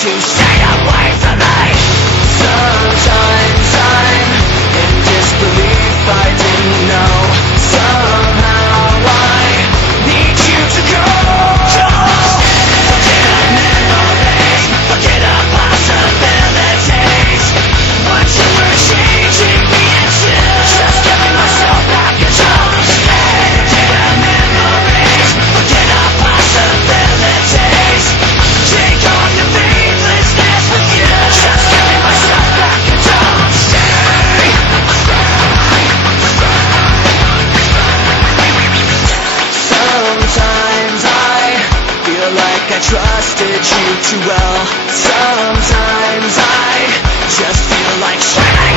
to stay away from me. Sometimes I'm in disbelief, I didn't know. Somehow I need you to go. Forget our memories, forget our possibilities. What you were changing me into, just giving myself back control instead. Forget our memories, forget our possibilities. Take on the faithlessness with you, just giving myself back control instead. Sometimes I feel like I trusted you too well. Sometimes I just feel like shit.